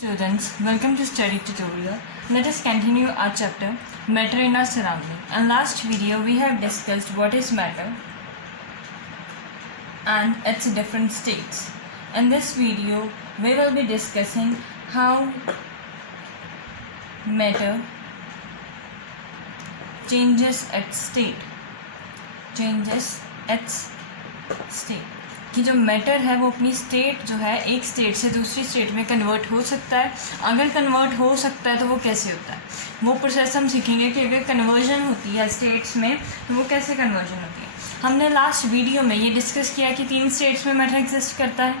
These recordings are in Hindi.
Students, welcome to study tutorial. Let us continue our chapter Matter in our surrounding. In last video we have discussed what is matter and its different states. In this video we will be discussing how matter changes its state. कि जो मैटर है वो अपनी स्टेट जो है एक स्टेट से दूसरी स्टेट में कन्वर्ट हो सकता है. अगर कन्वर्ट हो सकता है तो वो कैसे होता है, वो प्रोसेस हम सीखेंगे कि अगर कन्वर्जन होती है स्टेट्स में तो वो कैसे कन्वर्जन होती है. हमने लास्ट वीडियो में ये डिस्कस किया कि 3 स्टेट्स में मैटर एग्जिस्ट करता है.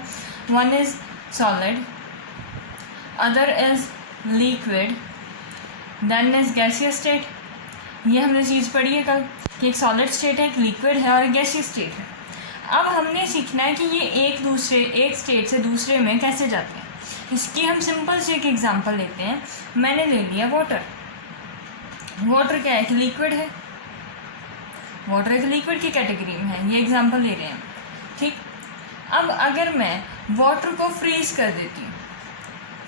One is solid, other is liquid, then is gaseous state. ये हमने चीज़ पढ़ी है कल कि एक सॉलिड स्टेट है, एक लिक्विड है और गैसियस स्टेट है. अब हमने सीखना है कि ये एक स्टेट से दूसरे में कैसे जाते हैं. इसकी हम सिंपल से एक एग्जांपल लेते हैं. मैंने ले लिया वाटर. वाटर क्या है, एक लिक्विड है. वाटर एक लिक्विड की कैटेगरी में है, ये एग्जांपल ले रहे हैं. ठीक. अब अगर मैं वाटर को फ्रीज कर देती हूँ,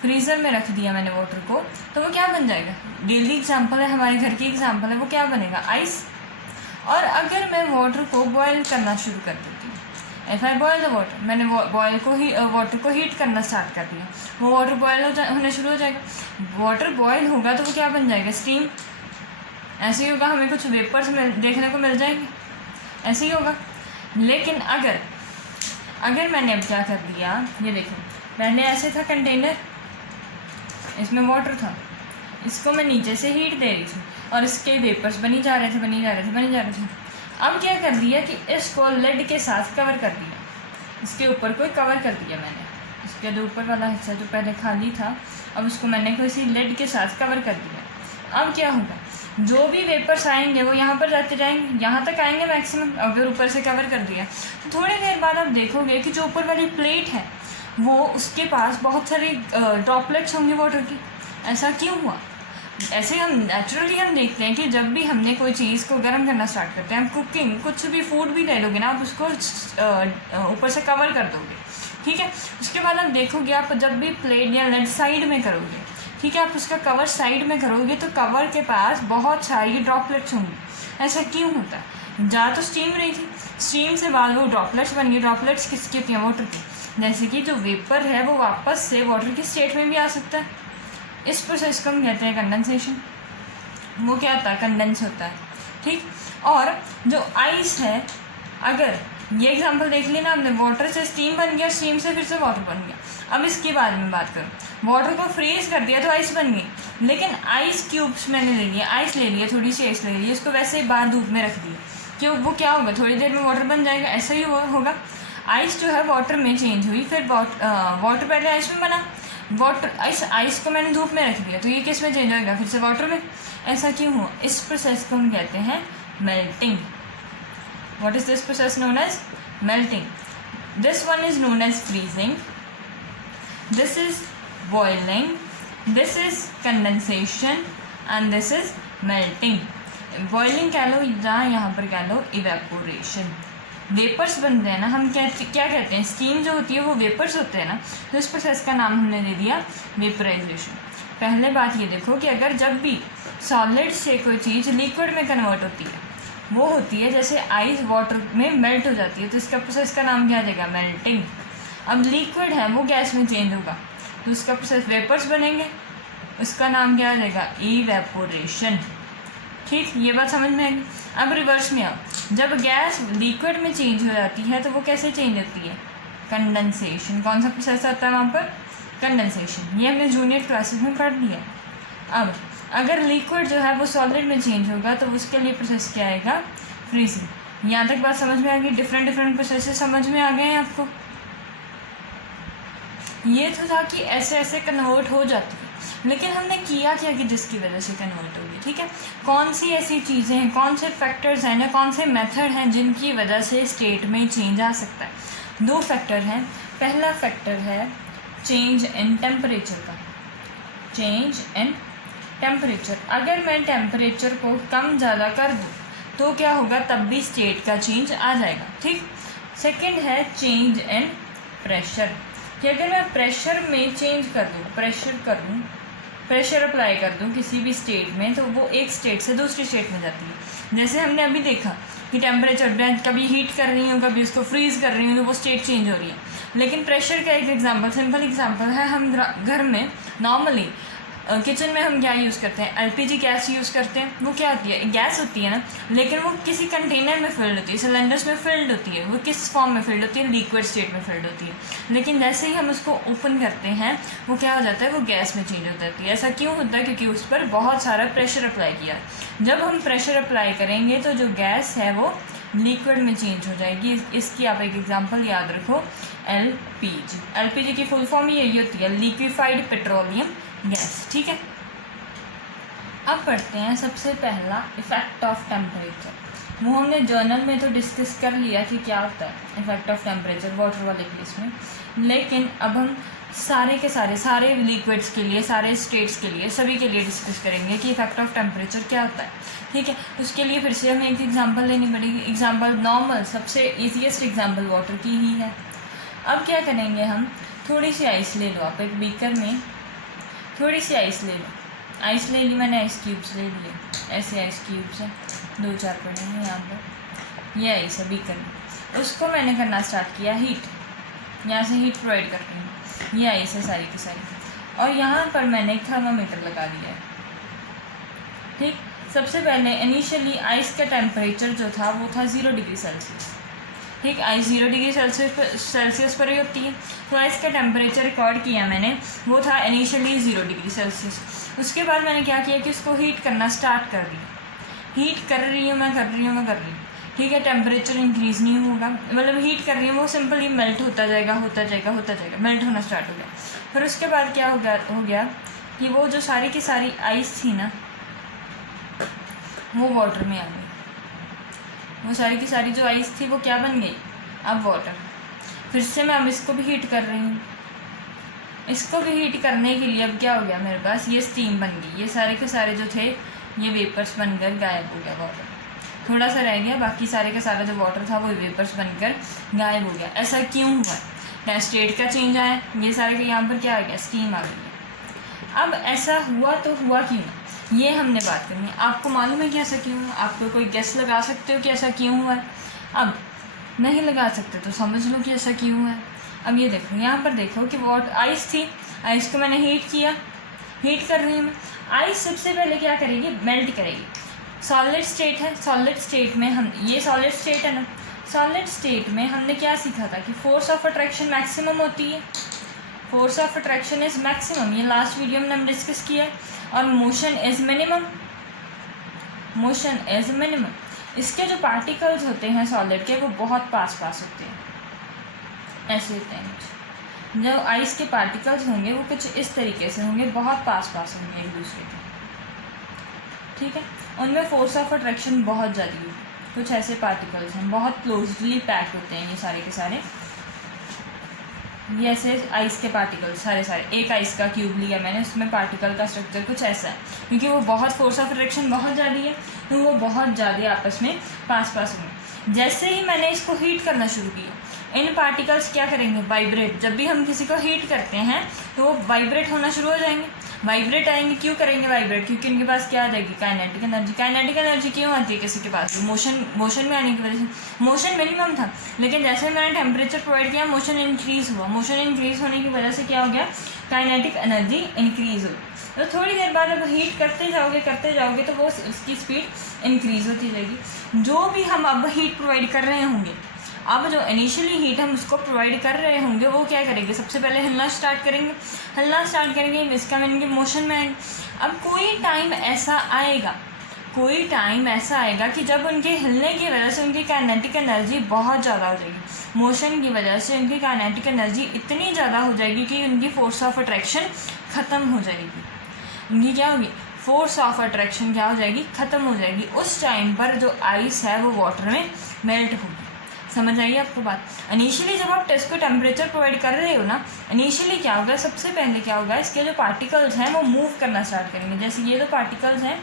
फ्रीज़र में रख दिया मैंने वाटर को, तो वो क्या बन जाएगा. डेली एग्जाम्पल है, हमारे घर की एग्जाम्पल है, वो क्या बनेगा, आइस. और अगर मैं वाटर को बॉयल करना शुरू कर देती हूँ, if I boil the water, मैंने वाटर को हीट करना स्टार्ट कर दिया, वो वाटर बॉयल होने शुरू हो जाएगा. वाटर बॉयल होगा तो वो क्या बन जाएगा, स्टीम. ऐसे ही होगा, हमें कुछ वेपर्स देखने को मिल जाएंगे, ऐसे ही होगा. लेकिन अगर मैंने अब क्या कर दिया, ये देखो, पहले ऐसे था कंटेनर, इसमें वाटर था, इसको मैं नीचे से हीट दे रही थी और इसके वेपर्स बनी जा रहे थे. अब क्या कर दिया कि इसको लेड के साथ कवर कर दिया, इसके ऊपर कोई कवर कर दिया मैंने. इसके जो ऊपर वाला हिस्सा जो पहले खाली था, अब उसको मैंने किसी लेड के साथ कवर कर दिया. अब क्या होगा, जो भी वेपर्स आएंगे वो यहाँ पर जाते जाएंगे, यहाँ तक आएंगे मैक्सिमम. अगर ऊपर से कवर कर दिया तो थोड़ी देर बाद आप देखोगे कि जो ऊपर वाली प्लेट है वो उसके पास बहुत सारी ड्रॉपलेट्स होंगे वाटर की. ऐसा क्यों हुआ. ऐसे हम नेचुरली हम देखते हैं कि जब भी हमने कोई चीज़ को गर्म करना स्टार्ट करते हैं, हम कुकिंग कुछ भी फूड भी ले लोगे ना, आप उसको ऊपर से कवर कर दोगे. ठीक है. उसके बाद आप देखोगे, आप जब भी प्लेट या लेड साइड में करोगे, ठीक है, आप उसका कवर साइड में करोगे तो कवर के पास बहुत सारी ड्रॉपलेट्स होंगी. ऐसा क्यों होता है, जहाँ तो स्टीम रही थी, स्टीम से बाद वो ड्रॉपलेट्स बन गई. ड्रॉपलेट्स किसकी होती हैं, वाटर की. जैसे कि जो वेपर है वो वापस से वाटर की स्टेट में भी आ सकता है. इस प्रोसेस को हम कहते हैं कंडेंसेशन. वो क्या होता है, कंडेंस होता है. ठीक. और जो आइस है, अगर ये एग्जांपल देख लिया ना हमने, वाटर से स्टीम बन गया, स्टीम से फिर से वाटर बन गया. अब इसके बारे में बात करूँ, वाटर को फ्रीज कर दिया तो आइस बन गई. लेकिन आइस क्यूब्स मैंने ले लिया, थोड़ी सी आइस ले ली, उसको वैसे ही बाहर धूप में रख दिया, क्यों, वो क्या होगा, थोड़ी देर में वाटर बन जाएगा. ऐसा ही होगा. आइस जो है वाटर में चेंज हुई, फिर वाटर पहले आइस में बना, आइस को मैंने धूप में रख दिया, तो ये किस में चेंज होएगा, फिर से वाटर में. ऐसा क्यों हुआ. इस प्रोसेस को हम कहते हैं melting. What is this process known as melting. This one is known as freezing, this is boiling, this is condensation and this is melting. Boiling कह लो या यहाँ पर कह लो इवेपोरेशन. वेपर्स बनते हैं ना, हम क्या कहते हैं, स्टीम जो होती है वो वेपर्स होते हैं ना, तो इस प्रोसेस का नाम हमने दे दिया वेपराइजेशन. पहले बात ये देखो कि अगर जब भी सॉलिड से कोई चीज़ लिक्विड में कन्वर्ट होती है, वो होती है जैसे आइस वाटर में मेल्ट हो जाती है, तो इसका प्रोसेस का नाम क्या आ जाएगा, मेल्टिंग. अब लिक्विड है वो गैस में चेंज होगा तो उसका प्रोसेस वेपर्स बनेंगे, उसका नाम क्या आ जाएगा, इवेपोरेशन. ठीक. ये बात समझ में आएगी. अब रिवर्स में आओ, जब गैस लिक्विड में चेंज हो जाती है तो वो कैसे चेंज होती है, कंडेंसेशन. कौन सा प्रोसेस आता है वहाँ पर, कंडेंसेशन. ये हमने जूनियर क्लासेस में पढ़ लिया. अब अगर लिक्विड जो है वो सॉलिड में चेंज होगा तो उसके लिए प्रोसेस क्या आएगा, फ्रीजिंग. यहाँ तक बात समझ में आ गई. डिफरेंट प्रोसेस समझ में आ गए हैं आपको. ये तो था कि ऐसे कन्वर्ट हो जाती है, लेकिन हमने किया क्या कि जिसकी वजह से कन्वर्ट होगी. ठीक है. कौन सी ऐसी चीज़ें हैं, कौन से फैक्टर्स हैं या कौन से मेथड हैं जिनकी वजह से स्टेट में चेंज आ सकता है. 2 फैक्टर हैं. पहला फैक्टर है चेंज इन टेम्परेचर का. Change in temperature. अगर मैं टेम्परेचर को कम ज़्यादा कर दूँ तो क्या होगा, तब भी स्टेट का चेंज आ जाएगा. ठीक. सेकंड है चेंज इन प्रेशर. कि अगर मैं प्रेशर में चेंज कर दूँ, प्रेशर अप्लाई कर दूँ किसी भी स्टेट में, तो वो एक स्टेट से दूसरी स्टेट में जाती है। जैसे हमने अभी देखा कि टेम्परेचर कभी हीट कर रही हूँ, कभी उसको फ्रीज़ कर रही हूँ, तो वो स्टेट चेंज हो रही है। लेकिन प्रेशर का एक एग्जांपल, सिंपल एग्जांपल है, हम घर में नॉर्मली किचन में हम क्या यूज़ करते हैं, एलपीजी गैस यूज़ करते हैं। वो क्या होती है, गैस होती है ना, लेकिन वो किसी कंटेनर में फिल्ड होती है, सिलेंडर्स में फिल्ड होती है। वो किस फॉर्म में फिल्ड होती है, लिक्विड स्टेट में फिल्ड होती है। लेकिन जैसे ही हम उसको ओपन करते हैं, वो क्या हो जाता है, वो गैस में चेंज हो जाती है। ऐसा क्यों होता है, क्योंकि उस पर बहुत सारा प्रेशर अप्लाई किया है। जब हम प्रेशर अप्लाई करेंगे तो जो गैस है वो लिक्विड में चेंज हो जाएगी। इसकी आप एक एग्जांपल याद रखो, एलपीजी। एलपीजी की फुल फॉर्म यही होती है, लिक्विफाइड पेट्रोलियम गैस। ठीक है, अब पढ़ते हैं सबसे पहला इफेक्ट ऑफ टेम्परेचर। वो हमने जर्नल में तो डिस्कस कर लिया कि क्या होता है इफेक्ट ऑफ टेम्परेचर वाटर वाले केस में, लेकिन अब हम सारे के सारे लिक्विड्स के लिए, सारे स्टेट्स के लिए, सभी के लिए डिस्कस करेंगे कि इफेक्ट ऑफ टेम्परेचर क्या होता है। ठीक है, उसके लिए फिर से हमें एक एग्जांपल लेनी पड़ेगी। एग्जांपल नॉर्मल, सबसे ईजीएस्ट एग्जांपल वाटर की ही है। अब क्या करेंगे, हम थोड़ी सी आइस ले लो, आप एक बीकर में थोड़ी सी आइस ले लो। आइस ले ली मैंने, आइस क्यूब्स ले लिए, ऐसे आइस क्यूब्स हैं, 2-4 पड़े हैं यहाँ पर। ये आइस है बीकर में, उसको मैंने करना स्टार्ट किया हीट, यहाँ से हीट प्रोवाइड कर रही हूँ। ये आइस है सारी की सारी, और यहाँ पर मैंने एक थर्मामीटर लगा दिया है। ठीक, सबसे पहले इनिशियली आइस का टेम्परेचर जो था वो था 0 डिग्री सेल्सियस। ठीक, आइस 0 डिग्री सेल्सियस पर ही होती है, तो आइस का टेम्परेचर रिकॉर्ड किया मैंने, वो था इनिशियली 0 डिग्री सेल्सियस। उसके बाद मैंने क्या किया कि उसको हीट करना स्टार्ट कर दिया। हीट कर रही हूँ मैं। ठीक है, टेम्परेचर इंक्रीज़ नहीं होगा, मतलब हीट कर रही हूँ, वो सिंपली मेल्ट होता जाएगा, मेल्ट होना स्टार्ट हो गया। फिर उसके बाद क्या हो गया कि वो जो सारी की सारी आइस थी ना, वो वाटर में आ गई। वो सारी की सारी जो आइस थी वो क्या बन गई, अब वाटर। फिर से मैं अब इसको भी हीट कर रही हूँ। इसको भी हीट करने के लिए अब क्या हो गया मेरे पास, ये स्टीम बन गई। ये सारे के सारे जो थे ये वेपर्स बनकर गायब हो गया, वाटर थोड़ा सा रह गया, बाकी सारे का सारा जो वाटर था वो वेपर्स बनकर गायब हो गया। ऐसा क्यों हुआ, क्या स्टेट का चेंज आया, ये सारे के यहाँ पर क्या आ गया, स्टीम आ गई। अब ऐसा हुआ तो हुआ क्यों, ये हमने बात करनी है। आपको मालूम है कि ऐसा क्यों हुआ, आपको कोई गेस लगा सकते हो कि ऐसा क्यों हुआ है। अब नहीं लगा सकते तो समझ लो कि ऐसा क्यों हुआ है। अब ये देखो, यहाँ पर देखो कि आइस थी, आइस को मैंने हीट किया, हीट कर रही हूँ मैं। आइस सबसे पहले क्या करेगी, मेल्ट करेगी। सॉलिड स्टेट है, सॉलिड स्टेट में हम, ये सॉलिड स्टेट है ना, सॉलिड स्टेट में हमने क्या सीखा था कि फोर्स ऑफ अट्रैक्शन मैक्सिमम होती है। Force of attraction is maximum, ये लास्ट वीडियो में हम डिस्कस किया है। और मोशन इज मिनिमम, इसके जो पार्टिकल्स होते हैं सॉलिड के, वो बहुत पास होते हैं, ऐसे होते हैं। जब आइस के पार्टिकल्स होंगे वो कुछ इस तरीके से होंगे, बहुत पास होंगे एक दूसरे के। ठीक है, उनमें फोर्स ऑफ अट्रैक्शन बहुत ज़्यादा होगी। कुछ ऐसे पार्टिकल्स हैं, बहुत क्लोजली पैक होते हैं ये सारे के सारे। ये ऐसे आइस के पार्टिकल्स सारे, एक आइस का क्यूब लिया मैंने, उसमें पार्टिकल का स्ट्रक्चर कुछ ऐसा है, क्योंकि वो बहुत फोर्स ऑफ अट्रैक्शन बहुत ज़्यादा है, तो वो बहुत ज़्यादा आपस में पास होंगे। जैसे ही मैंने इसको हीट करना शुरू किया, इन पार्टिकल्स क्या करेंगे, वाइब्रेट। जब भी हम किसी को हीट करते हैं तो वो वाइब्रेट होना शुरू हो जाएंगे, वाइब्रेट आएंगे। क्यों करेंगे वाइब्रेट, क्योंकि इनके पास क्या आ जाएगी, काइनेटिक एनर्जी। काइनेटिक एनर्जी क्यों आती है किसी के पास, मोशन में आने की वजह से। मोशन मिनिमम था, लेकिन जैसे मैंने टेम्परेचर प्रोवाइड किया, मोशन इंक्रीज़ हुआ। मोशन इंक्रीज़ होने की वजह से क्या हो गया, काइनेटिक एनर्जी इंक्रीज़ हो। तो थोड़ी देर बाद अब हीट करते जाओगे तो वो उसकी स्पीड इंक्रीज़ होती जाएगी। जो भी हम अब हीट प्रोवाइड कर रहे होंगे, अब जो इनिशियली हीट हम उसको प्रोवाइड कर रहे होंगे, वो क्या करेंगे, सबसे पहले हिलना स्टार्ट करेंगे, इसका मीनिंग मोशन में आएंगे। अब कोई टाइम ऐसा आएगा कि जब उनके हिलने की वजह से उनकी काइनेटिक एनर्जी बहुत ज़्यादा हो जाएगी। मोशन की वजह से उनकी काइनेटिक एनर्जी इतनी ज़्यादा हो जाएगी कि उनकी फोर्स ऑफ अट्रैक्शन ख़त्म हो जाएगी। उनकी क्या होगी, फोर्स ऑफ अट्रैक्शन क्या हो जाएगी, ख़त्म हो जाएगी। उस टाइम पर जो आइस है वो वाटर में मेल्ट होगी। समझ आइए आपको बात। इनिशियली जब आप टेस्ट को टेम्परेचर प्रोवाइड कर रहे हो ना, इनिशियली क्या होगा, सबसे पहले क्या होगा, इसके जो पार्टिकल्स हैं वो मूव करना स्टार्ट करेंगे। जैसे ये जो पार्टिकल्स हैं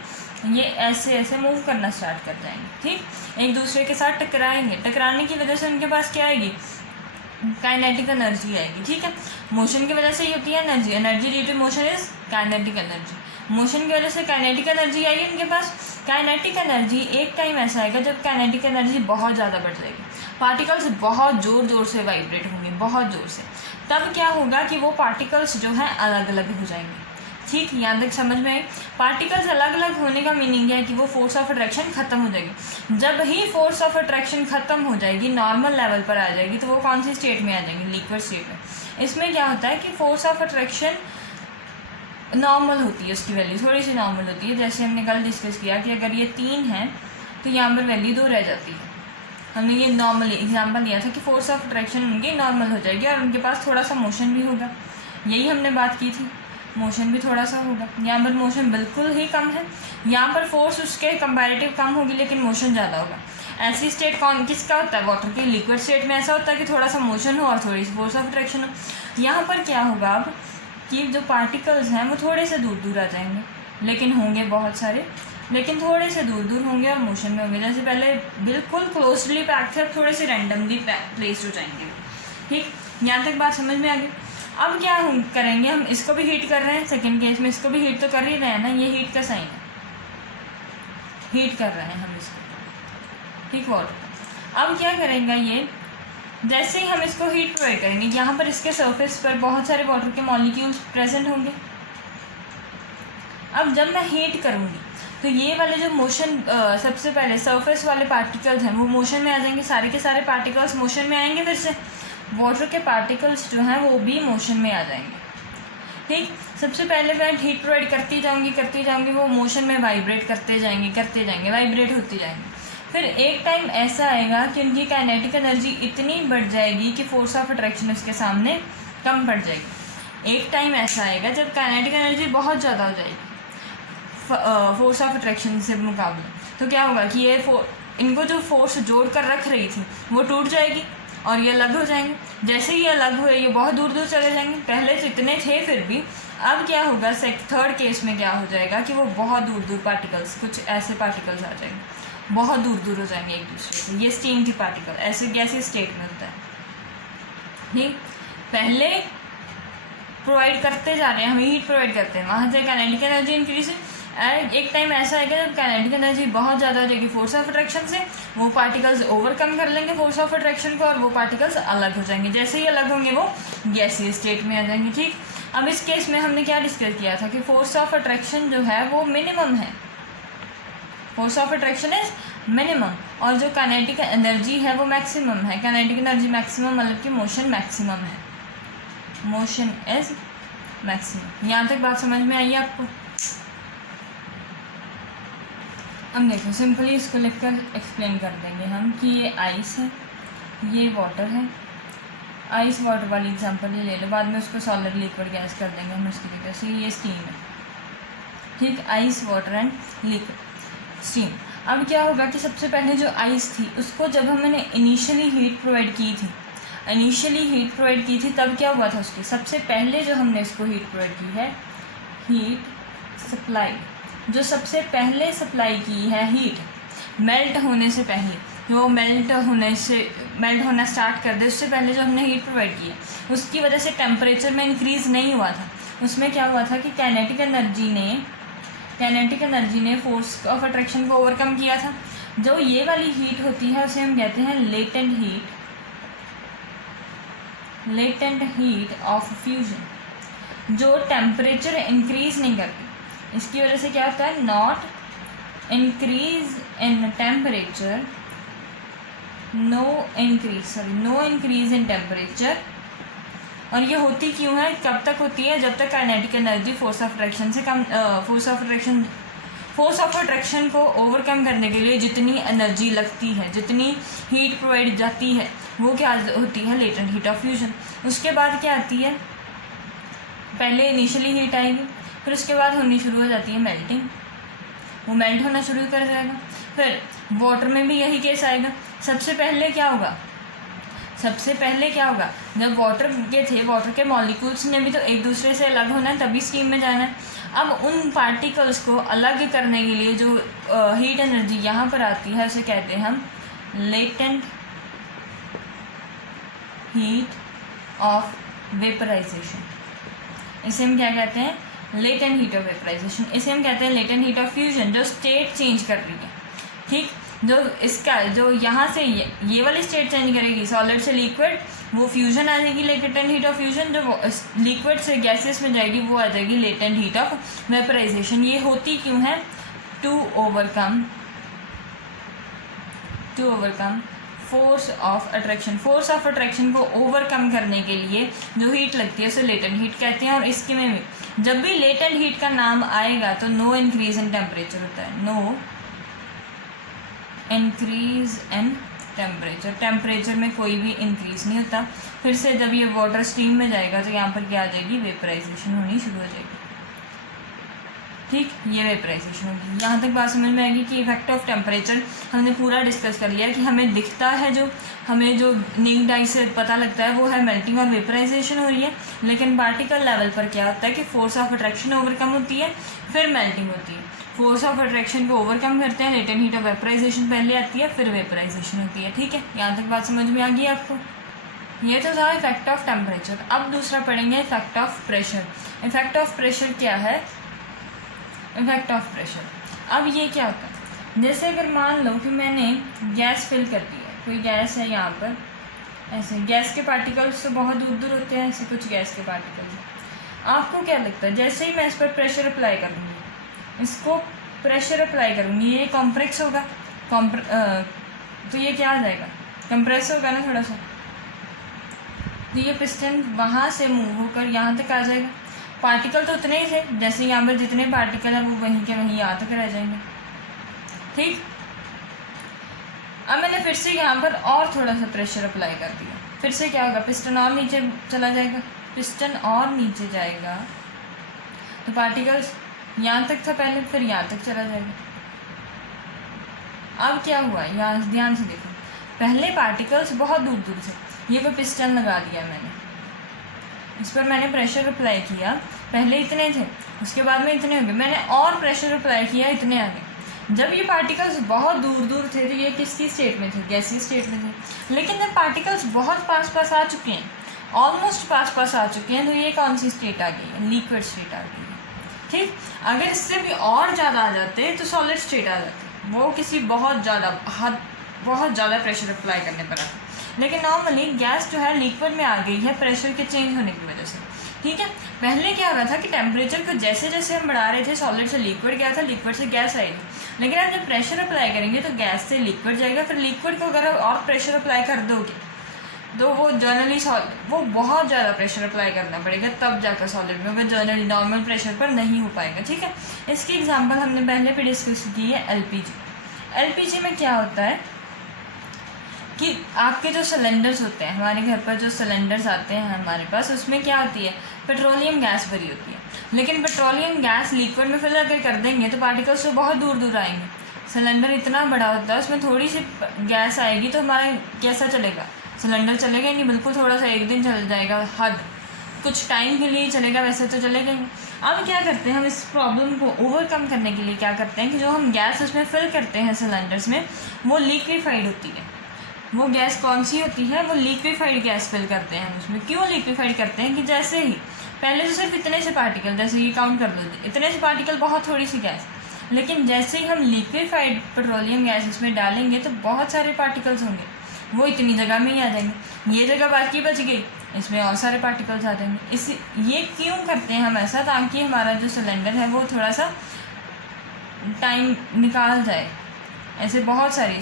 ये ऐसे मूव करना स्टार्ट कर जाएंगे। ठीक, एक दूसरे के साथ टकराएंगे। टकराने की वजह से उनके पास क्या आएगी, काइनेटिक एनर्जी आएगी, ठीक है। मोशन की वजह से ही होती है energy, energy due to motion is kinetic energy. Motion की वजह से काइनेटिक एनर्जी आई उनके पास। काइनेटिक एनर्जी एक टाइम ऐसा आएगा जब काइनेटिक एनर्जी बहुत ज़्यादा बढ़ जाएगी, पार्टिकल्स बहुत ज़ोर ज़ोर से वाइब्रेट होंगे, बहुत ज़ोर से। तब क्या होगा कि वो पार्टिकल्स जो हैं अलग अलग हो जाएंगे, ठीक। यहाँ तक समझ में आई। पार्टिकल्स अलग अलग होने का मीनिंग है कि वो फोर्स ऑफ अट्रैक्शन ख़त्म हो जाएगी। जब ही फोर्स ऑफ अट्रैक्शन ख़त्म हो जाएगी, नॉर्मल लेवल पर आ जाएगी, तो वो कौन सी स्टेट में आ जाएंगे? लिक्विड स्टेट में। इसमें क्या होता है कि फोर्स ऑफ अट्रैक्शन नॉर्मल होती है, उसकी वैल्यू थोड़ी सी नॉर्मल होती है। जैसे हमने कल डिस्कस किया कि अगर ये 3 है तो यहाँ पर वैल्यू 2 रह जाती है। हमने ये नॉर्मल एग्जाम्पल दिया था कि फोर्स ऑफ अट्रैक्शन उनकी नॉर्मल हो जाएगी और उनके पास थोड़ा सा मोशन भी होगा, यही हमने बात की थी, मोशन भी थोड़ा सा होगा। यहाँ पर मोशन बिल्कुल ही कम है, यहाँ पर फोर्स उसके कंपैरेटिव कम होगी लेकिन मोशन ज़्यादा होगा। ऐसी स्टेट कौन किसका होता है? वाटर की। लिक्विड स्टेट में ऐसा होता है कि थोड़ा सा मोशन हो और थोड़ी सी फोर्स ऑफ अट्रैक्शन हो। यहाँ पर क्या होगा अब कि जो पार्टिकल्स हैं वो थोड़े से दूर दूर आ जाएंगे, लेकिन होंगे बहुत सारे, लेकिन थोड़े से दूर दूर होंगे और मोशन में होंगे। जैसे पहले बिल्कुल क्लोजली पैक थे, अब थोड़े से रैंडमली प्लेस्ड हो जाएंगे, ठीक। यहाँ तक बात समझ में आ गई। अब क्या हम करेंगे? हम इसको भी हीट कर रहे हैं, सेकंड केस में इसको भी हीट तो कर ही रहे हैं ना, ये हीट का साइन है, हीट कर रहे हैं हम इसको, ठीक। वाटर अब क्या करेंगे? ये जैसे ही हम इसको हीट प्रोवाइड करेंगे, यहाँ पर इसके सरफेस पर बहुत सारे वाटर के मॉलिक्यूल्स प्रेजेंट होंगे। अब जब मैं हीट करूँगी तो ये वाले जो मोशन सबसे पहले सरफेस वाले पार्टिकल्स हैं वो मोशन में आ जाएंगे, सारे के सारे पार्टिकल्स मोशन में आएंगे। फिर से वाटर के पार्टिकल्स जो हैं वो भी मोशन में आ जाएंगे, ठीक। सबसे पहले मैं हीट प्रोवाइड करती जाऊँगी, वो मोशन में वाइब्रेट करते जाएंगे, वाइब्रेट होती जाएंगे। फिर एक टाइम ऐसा आएगा कि उनकी काइनेटिक एनर्जी इतनी बढ़ जाएगी कि फोर्स ऑफ अट्रैक्शन उसके सामने कम पड़ जाएगी। एक टाइम ऐसा आएगा जब काइनेटिक एनर्जी बहुत ज़्यादा हो जाएगी फोर्स ऑफ अट्रैक्शन से मुकाबले। तो क्या होगा कि ये इनको जो फोर्स जोड़ कर रख रही थी वो टूट जाएगी और ये अलग हो जाएंगे। जैसे ही ये अलग हुए ये बहुत दूर दूर चले जाएंगे। पहले जितने थे फिर भी, अब क्या होगा? थर्ड केस में क्या हो जाएगा कि वो बहुत दूर दूर पार्टिकल्स, कुछ ऐसे पार्टिकल्स आ जाएंगे, बहुत दूर दूर हो जाएंगे एक दूसरे से। ये स्टीम की पार्टिकल ऐसे गैसीय स्टेट में होता है, ठीक। पहले प्रोवाइड करते जा रहे हैं, हम हीट प्रोवाइड करते हैं, वहाँ से काइनेटिक एनर्जी इंक्रीज है। एंड एक टाइम ऐसा आएगा जब काइनेटिक एनर्जी बहुत ज़्यादा हो जाएगी फोर्स ऑफ अट्रैक्शन से, वो पार्टिकल्स ओवरकम कर लेंगे फोर्स ऑफ अट्रैक्शन को और वो पार्टिकल्स अलग हो जाएंगे। जैसे ही अलग होंगे वो गैसीय स्टेट में आ जाएंगे, ठीक। अब इस केस में हमने क्या डिस्कस किया था कि फोर्स ऑफ अट्रैक्शन जो है वो मिनिमम है, force of attraction is minimum, और जो काइनेटिक एनर्जी है वो मैक्सिमम है। काइनेटिक एनर्जी मैक्सिमम मतलब कि मोशन मैक्सिमम है, मोशन इज मैक्सिमम। यहाँ तक बात समझ में आई आपको? अब देखो सिंपली इसको लिखकर एक्सप्लेन कर देंगे हम कि ये आइस है, ये वाटर है। आइस वाटर वाली एग्जांपल ही ले लो, बाद में उसको सॉलिड लिक्विड गैस कर देंगे हम इसकी वजह से। ये स्टीम है, ठीक। Ice water and liquid steam. अब क्या होगा कि सबसे पहले जो आइस थी उसको जब हमने इनिशियली हीट प्रोवाइड की थी, तब क्या हुआ था? उसके सबसे पहले जो हमने इसको हीट प्रोवाइड की है, हीट सप्लाई, जो सबसे पहले सप्लाई की है हीट, मेल्ट होने से पहले, जो मेल्ट होना स्टार्ट कर दे उससे पहले जो हमने हीट प्रोवाइड की है, उसकी वजह से टेम्परेचर में इंक्रीज़ नहीं हुआ था। उसमें क्या हुआ था कि काइनेटिक एनर्जी ने फोर्स ऑफ अट्रैक्शन को ओवरकम किया था। जो ये वाली हीट होती है उसे हम कहते हैं लेटेंट हीट ऑफ फ्यूजन, जो टेम्परेचर इंक्रीज़ नहीं करती। इसकी वजह से क्या होता है? Not increase in temperature, no increase in temperature. और ये होती क्यों है? कब तक होती है? जब तक kinetic energy force of attraction से कम, फोर्स ऑफ अट्रैक्शन को ओवरकम करने के लिए जितनी एनर्जी लगती है, जितनी हीट प्रोवाइड जाती है, वो क्या होती है? Latent heat of fusion. उसके बाद क्या आती है? पहले इनिशियली हीट आएगी, फिर उसके बाद होनी शुरू हो जाती है मेल्टिंग, वो मेल्ट होना शुरू कर जाएगा। फिर वाटर में भी यही केस आएगा। सबसे पहले क्या होगा? जब वाटर के मॉलिक्यूल्स ने भी तो एक दूसरे से अलग होना है, तभी स्टीम में जाना है। अब उन पार्टिकल्स को अलग करने के लिए जो हीट एनर्जी यहाँ पर आती है उसे कहते हैं हम लेटेंट हीट ऑफ वेपराइजेशन, इसे हम क्या कहते हैं, लेटेंट हीट ऑफ वेपराइजेशन। इसे हम कहते हैं लेटेंट हीट ऑफ फ्यूजन, जो स्टेट चेंज कर रही है, ठीक। जो इसका जो यहाँ से ये वाली स्टेट चेंज करेगी सॉलिड से लिक्विड, वो फ्यूजन आ जाएगी लेटेंट हीट ऑफ फ्यूजन। जो लिक्विड से गैसेस में जाएगी वो आ जाएगी लेटेंट हीट ऑफ वेपराइजेशन। ये होती क्यों है, to overcome force of attraction. Force of attraction को ओवरकम करने के लिए जो हीट लगती है उसे लेटेंट हीट कहते हैं। और इसके में भी जब भी लेटेंट हीट का नाम आएगा तो नो इंक्रीज इन टेम्परेचर होता है, no increase in temperature, temperature में कोई भी इंक्रीज नहीं होता। फिर से जब ये वाटर स्टीम में जाएगा तो यहाँ पर क्या आ जाएगी, वेपराइजेशन होनी शुरू हो जाएगी, ठीक। ये वेपराइजेशन होगी। यहाँ तक बात समझ में आएगी कि इफेक्ट ऑफ टेम्परेचर हमने पूरा डिस्कस कर लिया कि हमें दिखता है, जो हमें जो नेक्ड आई से पता लगता है वो है मेल्टिंग और वेपराइजेशन हो रही है। लेकिन पार्टिकल लेवल पर क्या होता है कि फोर्स ऑफ अट्रैक्शन ओवरकम होती है, फिर मेल्टिंग होती है। फोर्स ऑफ अट्रैक्शन को ओवरकम करते हैं, लेटेंट हीट ऑफ वेपराइजेशन पहले आती है, फिर वेपराइजेशन होती है, ठीक है। यहाँ तक बात समझ में आ गई आपको। ये तो था इफेक्ट ऑफ टेम्परेचर। अब दूसरा पढ़ेंगे effect of pressure. Effect of pressure क्या है, इफेक्ट ऑफ प्रेशर। अब ये क्या होता है, जैसे अगर मान लो कि मैंने गैस फिल कर दी है, कोई गैस है यहाँ पर, ऐसे गैस के पार्टिकल्स तो बहुत दूर दूर होते हैं, ऐसे कुछ गैस के पार्टिकल्स। आपको क्या लगता है, जैसे ही मैं इस पर प्रेशर अप्लाई करूँगी, इसको प्रेशर अप्लाई करूँगी, ये कॉम्प्रेस होगा, तो ये क्या आ जाएगा, कंप्रेस होगा ना थोड़ा सा, तो ये पिस्टन वहाँ से मूव होकर यहाँ तक आ जाएगा। पार्टिकल तो उतने ही थे, जैसे यहाँ पर जितने पार्टिकल हैं वो वहीं के वहीं यहाँ तक रह जाएंगे, ठीक। अब मैंने फिर से यहाँ पर और थोड़ा सा प्रेशर अप्लाई कर दिया, फिर से क्या होगा, पिस्टन और नीचे चला जाएगा, पिस्टन और नीचे जाएगा तो पार्टिकल्स यहाँ तक था पहले, फिर यहाँ तक चला जाएगा। अब क्या हुआ, यहाँ ध्यान से देखो, पहले पार्टिकल्स बहुत दूर दूर थे, ये पे पिस्टन लगा दिया मैंने, इस पर मैंने प्रेशर अप्लाई किया, पहले इतने थे, उसके बाद में इतने हो गए, मैंने और प्रेशर अप्लाई किया, इतने आ गए। जब ये पार्टिकल्स बहुत दूर दूर थे तो ये किसकी स्टेट में थे, गैसीय स्टेट में थे। लेकिन जब पार्टिकल्स बहुत पास पास आ चुके हैं, ऑलमोस्ट पास पास आ चुके हैं, तो ये कौन सी स्टेट आ गई है, लिक्विड स्टेट आ गई है, ठीक। अगर इससे भी और ज़्यादा आ जाते तो सॉलिड स्टेट आ जाती, वो किसी बहुत ज़्यादा प्रेशर अप्लाई करने पर आता। लेकिन नॉर्मली गैस जो है लिक्विड में आ गई है प्रेशर के चेंज होने की वजह से, ठीक है। पहले क्या हो रहा था कि टेम्परेचर को जैसे जैसे हम बढ़ा रहे थे, सॉलिड से लिक्विड गया था, लिक्विड से गैस आएगी। लेकिन आप जब प्रेशर अप्लाई करेंगे तो गैस से लिक्विड जाएगा, फिर लिक्विड को अगर आप और प्रेशर अप्लाई कर दोगे तो वो जनरली वो बहुत ज़्यादा प्रेशर अप्लाई करना पड़ेगा, तब जाकर सॉलिड में होगा, जनरली नॉर्मल प्रेशर पर नहीं हो पाएगा, ठीक है। इसकी एग्जांपल हमने पहले भी डिस्कस की है, एलपीजी। एलपीजी में क्या होता है कि आपके जो सिलेंडर्स होते हैं, हमारे घर पर जो सिलेंडर्स आते हैं हमारे पास, उसमें क्या होती है, पेट्रोलियम गैस भरी होती है। लेकिन पेट्रोलियम गैस लिक्विड में फिल अगर कर देंगे तो पार्टिकल्स तो बहुत दूर दूर आएंगे। सिलेंडर इतना बड़ा होता है, उसमें थोड़ी सी गैस आएगी तो हमारा कैसा चलेगा, सिलेंडर चलेगा नहीं, बिल्कुल थोड़ा सा एक दिन चल जाएगा, हद कुछ टाइम के लिए चलेगा, वैसे तो चलेगा नहीं। अब क्या करते हैं हम इस प्रॉब्लम को ओवरकम करने के लिए, क्या करते हैं कि जो हम गैस उसमें फिल करते हैं सिलेंडर्स में, वो लिक्विफाइड होती है। वो गैस कौन सी होती है, वो लिक्विफाइड गैस फिल करते हैं उसमें। क्यों लिक्विफाइड करते हैं कि जैसे ही पहले तो सिर्फ इतने से पार्टिकल, जैसे ये काउंट कर लो, इतने से पार्टिकल, बहुत थोड़ी सी गैस, लेकिन जैसे ही हम लिक्विफाइड पेट्रोलियम गैस इसमें डालेंगे तो बहुत सारे पार्टिकल्स होंगे, वो इतनी जगह में ही आ जाएंगे, ये जगह बाकी बच गई, इसमें और सारे पार्टिकल्स आ जाएंगे। ये क्यों करते हैं हम ऐसा, ताकि हमारा जो सिलेंडर है वो थोड़ा सा टाइम निकाल जाए। ऐसे बहुत सारी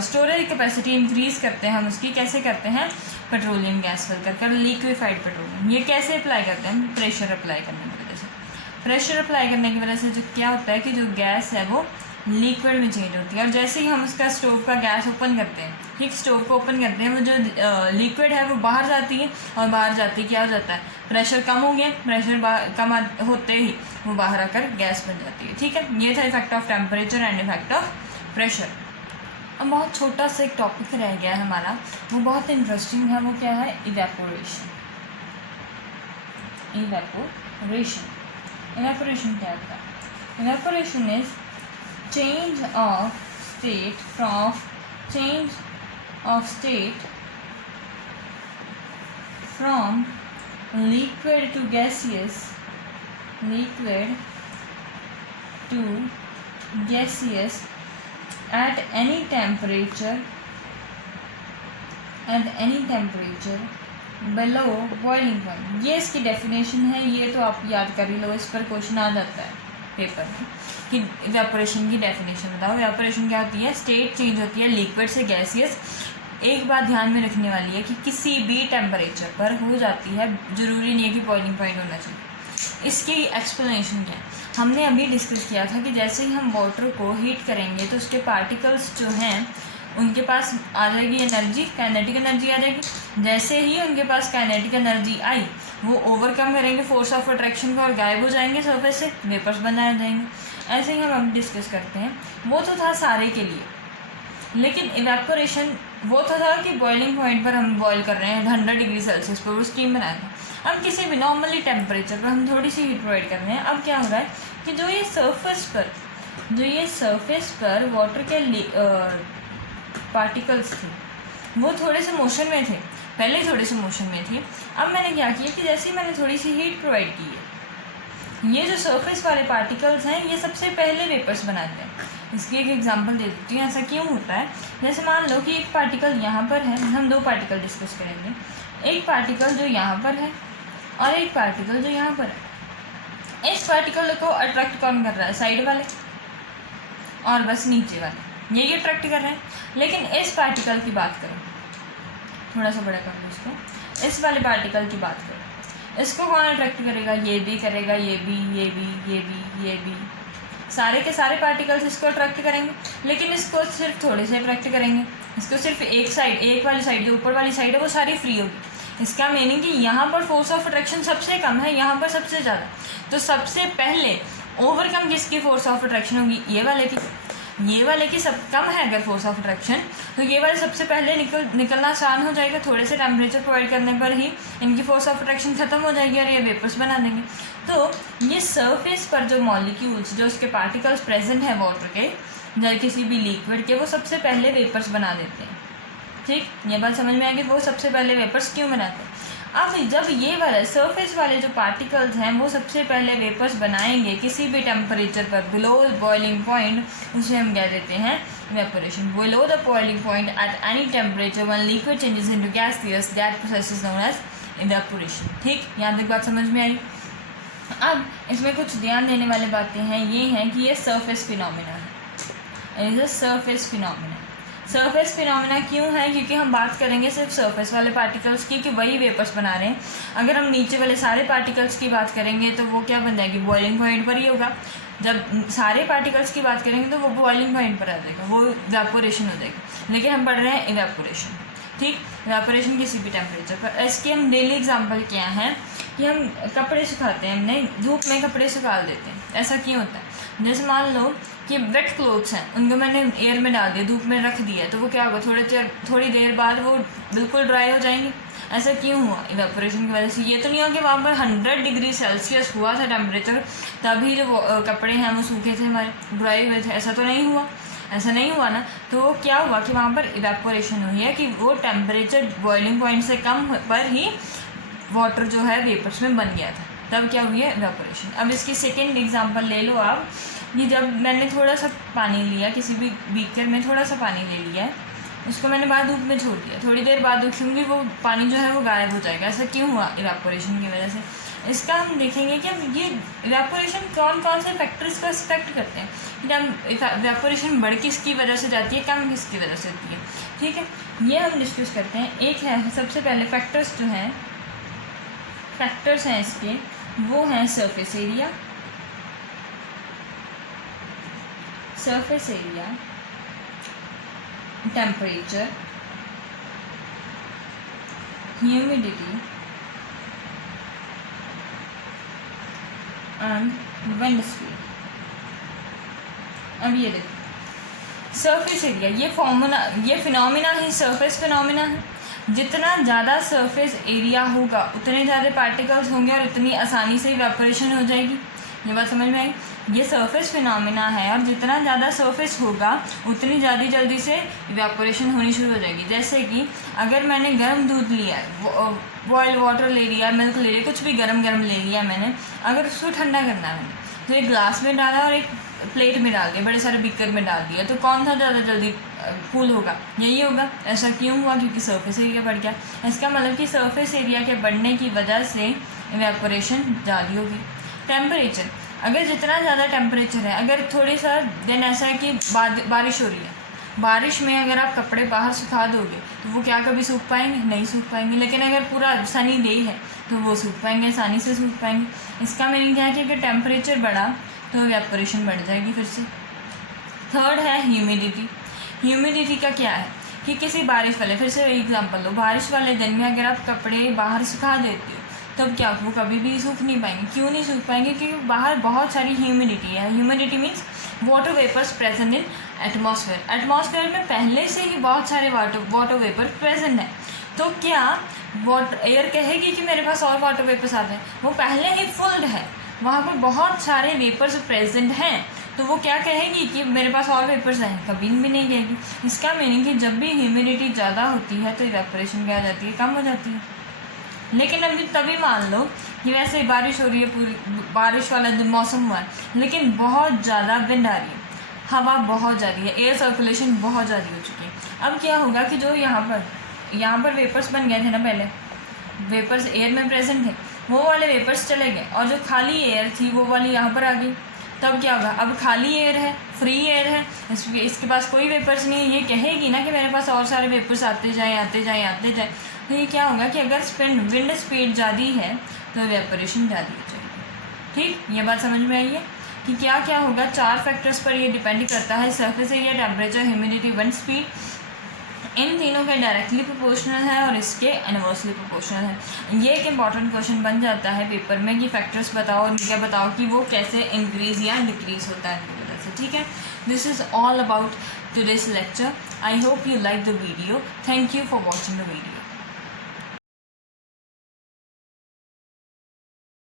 स्टोरेज कैपेसिटी इंक्रीज़ करते हैं हम उसकी, कैसे करते हैं, पेट्रोलियम गैस फिल कर लिक्विफाइड पेट्रोलियम। ये कैसे अप्लाई करते हैं, प्रेशर अप्लाई करने की वजह से। प्रेशर अप्लाई करने की वजह से जो क्या होता है कि जो गैस है वो लिक्विड में चेंज होती है, और जैसे ही हम उसका स्टोव का गैस ओपन करते हैं, ठीक, स्टोव को ओपन करते हैं, वो जो लिक्विड है वो बाहर जाती है, और बाहर जाती क्या हो जाता है, प्रेशर कम हो गया, प्रेशर कम होते ही वो बाहर आकर गैस बन जाती है, ठीक है। ये था effect of temperature and effect of pressure. अब बहुत छोटा सा एक टॉपिक रह गया है हमारा, वो बहुत इंटरेस्टिंग है, वो क्या है, इवेपोरेशन। इवेपोरेशन क्या होता है, evaporation is change of state from liquid to gaseous, liquid to gaseous at any temperature below boiling point। ये इसकी डेफिनेशन है, ये तो आप याद कर ही लो, इस पर क्वेश्चन आ जाता है पेपर में कि इवेपोरेशन की डेफिनेशन बताओ। इवेपोरेशन क्या होती है? स्टेट चेंज होती है लिक्विड से गैसियस। एक बात ध्यान में रखने वाली है कि किसी भी टेम्परेचर पर हो जाती है, ज़रूरी नहीं है कि बॉइलिंग पॉइंट होना चाहिए। इसकी एक्सप्लेनेशन क्या है? हमने अभी डिस्कस किया था कि जैसे ही हम वाटर को हीट करेंगे तो उसके पार्टिकल्स जो हैं उनके पास आ जाएगी एनर्जी, काइनेटिक एनर्जी आ जाएगी। जैसे ही उनके पास काइनेटिक एनर्जी आई, वो ओवरकम करेंगे फोर्स ऑफ अट्रैक्शन को और गायब हो जाएंगे सरफेस से, वेपर्स बनाए जाएंगे। ऐसे ही हम अब डिस्कस करते हैं। वो तो था सारे के लिए, लेकिन इवेपोरेशन वो था कि बॉइलिंग पॉइंट पर हम बॉईल कर रहे हैं 100 डिग्री सेल्सियस पर, वो स्टीम बनाएगा। हम किसी भी नॉर्मली टेम्परेचर पर हम थोड़ी सी हीट प्रोवाइड कर रहे हैं। अब क्या हो रहा है कि जो ये सरफेस पर वाटर के पार्टिकल्स थे वो थोड़े से मोशन में थे, पहले थोड़े से मोशन में थी। अब मैंने क्या किया कि जैसे ही मैंने थोड़ी सी हीट प्रोवाइड की है, ये जो सरफेस वाले पार्टिकल्स हैं ये सबसे पहले वेपर्स बनाते हैं। इसकी एक एग्जांपल दे देती हूँ, ऐसा क्यों होता है। जैसे मान लो कि एक पार्टिकल यहाँ पर है, हम दो पार्टिकल डिस्कस करेंगे, एक पार्टिकल जो यहाँ पर है और एक पार्टिकल जो यहाँ पर है। इस पार्टिकल को अट्रैक्ट कौन कर रहा है? साइड वाले और बस नीचे वाले, ये अट्रैक्ट कर रहे हैं। लेकिन इस पार्टिकल की बात करें, थोड़ा सा बड़ा कर लो इसको, इस वाले पार्टिकल की बात करें, इसको कौन अट्रैक्ट करेगा? ये भी करेगा, ये भी, ये भी, ये भी, ये भी, सारे के सारे पार्टिकल्स इसको अट्रैक्ट करेंगे। लेकिन इसको सिर्फ थोड़े से अट्रैक्ट करेंगे, इसको सिर्फ एक साइड, एक वाली साइड जो ऊपर वाली साइड है वो सारी फ्री होगी। इसका मीनिंग कि यहाँ पर फोर्स ऑफ अट्रैक्शन सबसे कम है, यहाँ पर सबसे ज़्यादा। तो सबसे पहले ओवरकम किसकी फोर्स ऑफ अट्रैक्शन होगी? ये वाले की। ये वाले की सब कम है अगर फोर्स ऑफ अट्रैक्शन, तो ये वाले सबसे पहले निकलना आसान हो जाएगा। थोड़े से टेम्परेचर प्रोवाइड करने पर ही इनकी फोर्स ऑफ अट्रैक्शन खत्म हो जाएगी और ये वेपर्स बना देंगे। तो ये सरफेस पर जो मॉलिक्यूल्स, जो उसके पार्टिकल्स प्रेजेंट हैं वाटर के या किसी भी लिक्विड के, वो सबसे पहले वेपर्स बना देते हैं। ठीक, ये बात समझ में आएगी वो सबसे पहले वेपर्स क्यों बनाते हैं। अब जब ये वाला सरफेस वाले जो पार्टिकल्स हैं वो सबसे पहले वेपर्स बनाएंगे किसी भी टेम्परेचर पर बिलो बॉइलिंग पॉइंट, उसे हम कह देते हैं evaporation. Below the boiling point at any temperature when liquid changes into gaseous, that process is known as evaporation. ठीक, यहाँ तक बात समझ में आई। अब इसमें कुछ ध्यान देने वाली बातें हैं, ये हैं कि ये सरफेस फिनोमिना है। Is a surface phenomena. Surface phenomena क्यों है? क्योंकि हम बात करेंगे सिर्फ सरफेस वाले पार्टिकल्स की कि वही वेपर्स बना रहे हैं। अगर हम नीचे वाले सारे पार्टिकल्स की बात करेंगे तो वो क्या बन जाएगी? बॉइलिंग पॉइंट पर ही होगा। जब सारे पार्टिकल्स की बात करेंगे तो वो बॉइलिंग पॉइंट पर आ जाएगा, वो इवेपोरेशन हो जाएगी। लेकिन हम पढ़ रहे हैं इवेपोरेशन। ठीक, इवेपोरेशन किसी भी टेम्परेचर पर। इसके हम डेली एग्जाम्पल क्या हैं कि हम कपड़े सुखाते हैं, हमने धूप में कपड़े सुखा देते हैं। ऐसा क्यों होता है? जैसे मान लो कि वेट क्लोथ्स हैं, उनको मैंने एयर में डाल दिया, धूप में रख दिया, तो वो क्या होगा? थोड़ी देर बाद वो बिल्कुल ड्राई हो जाएंगे। ऐसा क्यों हुआ? इवेपोरेशन की वजह से। ये तो नहीं हुआ कि वहाँ पर 100 डिग्री सेल्सियस हुआ था टेम्परेचर तभी जो कपड़े हैं वो सूखे थे, हमारे ड्राई हुए थे। ऐसा तो नहीं हुआ। ऐसा नहीं हुआ ना, तो क्या हुआ कि वहाँ पर इवेपोरेशन हुई है कि वो टेम्परेचर बॉइलिंग पॉइंट से कम पर ही वाटर जो है वेपर्स में बन गया था, तब क्या हुई है? इवेपोरेशन। अब इसकी सेकेंड एग्जांपल ले लो आप। ये जब मैंने थोड़ा सा पानी लिया, किसी भी बीकर में थोड़ा सा पानी ले लिया है, उसको मैंने बाद धूप में छोड़ दिया, थोड़ी देर बाद देखेंगे वो पानी जो है वो गायब हो जाएगा। ऐसा क्यों हुआ? इवेपोरेशन की वजह से। इसका हम देखेंगे कि ये इवेपोरेशन कौन कौन से फैक्टर्स का इफेक्ट करते हैं। जब इवेपोरेशन बढ़ किसकी वजह से जाती है, कम किसकी वजह से होती है। ठीक है, ये हम डिस्कस करते हैं। एक है सबसे पहले फैक्टर्स जो हैं, फैक्टर्स हैं इसके, वो हैं surface area, temperature, humidity and wind speed. अब ये देखो सरफेस एरिया, ये फिनोमिना ही सरफेस फिनोमिना है। जितना ज़्यादा सरफेस एरिया होगा उतने ज़्यादा पार्टिकल्स होंगे और उतनी आसानी से इवेपोरेशन हो जाएगी। ये बात समझ में आई। ये सरफेस फिनोमिना है, और जितना ज़्यादा सरफेस होगा उतनी ज़्यादा जल्दी से इवेपोरेशन होनी शुरू हो जाएगी। जैसे कि अगर मैंने गर्म दूध लिया, बॉयल वाटर ले लिया, मिल्क ले लिया, कुछ भी गर्म ले लिया मैंने, अगर उसको ठंडा करना है मैंने तो एक ग्लास में डाला और एक प्लेट में डाल दिया, बड़े सारे बिकर में डाल दिया, तो कौन सा ज़्यादा जल्दी कूल होगा? यही होगा। ऐसा क्यों हुआ? क्योंकि सरफेस एरिया बढ़ गया। इसका मतलब कि सरफेस एरिया के बढ़ने की वजह से इवेपोरेशन ज़्यादा होगी। टेम्परेचर, अगर जितना ज़्यादा टेम्परेचर है, अगर थोड़ी सा दिन ऐसा है कि बारिश हो रही है, बारिश में अगर आप कपड़े बाहर सुखा दोगे तो वो क्या कभी सूख पाएंगे? नहीं सूख पाएंगे। लेकिन अगर पूरा सनी डे है तो वो सूख पाएंगे, आसानी से सूख पाएंगे। इसका मीनिंग क्या है कि अगर टेम्परेचर बढ़ा तो इवेपोरेशन बढ़ जाएगी फिर से। थर्ड है ह्यूमिडिटी। ह्यूमिडिटी का क्या है कि किसी बारिश वाले, फिर से एग्जांपल लो, बारिश वाले दिन में अगर आप कपड़े बाहर सुखा देते हो तब क्या वो कभी भी सूख नहीं पाएंगे। क्यों नहीं सूख पाएंगे? क्योंकि बाहर बहुत सारी ह्यूमिडिटी है। Humidity means water vapours present in atmosphere. Atmosphere में पहले से ही बहुत सारे वाटर वेपर प्रेजेंट है। तो क्या एयर कहेगी कि मेरे पास और वाटर वेपर्स आते हैं? वो पहले ही फुल्ड है, वहाँ पर बहुत सारे वेपर्स प्रेजेंट हैं, तो वो क्या कहेगी कि मेरे पास और वेपर्स हैं? कभी भी नहीं कहेगी। इसका मीनिंग कि जब भी ह्यूमिडिटी ज़्यादा होती है तो इवेपोरेशन क्या हो जाती है? कम हो जाती है। लेकिन अभी तभी मान लो कि वैसे बारिश हो रही है, पूरी बारिश वाला दिन मौसम हुआ है, लेकिन बहुत ज़्यादा विंड आ रही है, हवा बहुत ज़्यादा है, एयर सर्कुलेशन बहुत ज़्यादा हो चुकी है। अब क्या होगा कि जो यहाँ पर वेपर्स बन गए थे ना, पहले वेपर्स एयर में प्रेजेंट थे, वो वाले वेपर्स चले गए और जो खाली एयर थी वो वाली यहाँ पर आ गई। तब क्या होगा? अब खाली एयर है, फ्री एयर है, इसके पास कोई वेपर्स नहीं है। ये कहेगी ना कि मेरे पास और सारे वेपर्स आते जाए। तो ये क्या होगा कि अगर विंड स्पीड ज़्यादा है तो इवेपोरेशन ज़्यादा हो जाएगी। ठीक, ये बात समझ में आई है कि क्या क्या होगा। 4 फैक्टर्स पर ये डिपेंड करता है, surface area, temperature, humidity, wind speed. इन तीनों के डायरेक्टली प्रोपोर्शनल है और इसके इनवर्सली प्रोपोर्शनल है। ये एक इंपॉर्टेंट क्वेश्चन बन जाता है पेपर में कि फैक्टर्स बताओ और क्या बताओ कि वो कैसे इंक्रीज या डिक्रीज होता है इनकी वजह से। ठीक है, this is all about today's lecture. I hope you like the video. Thank you for watching the video.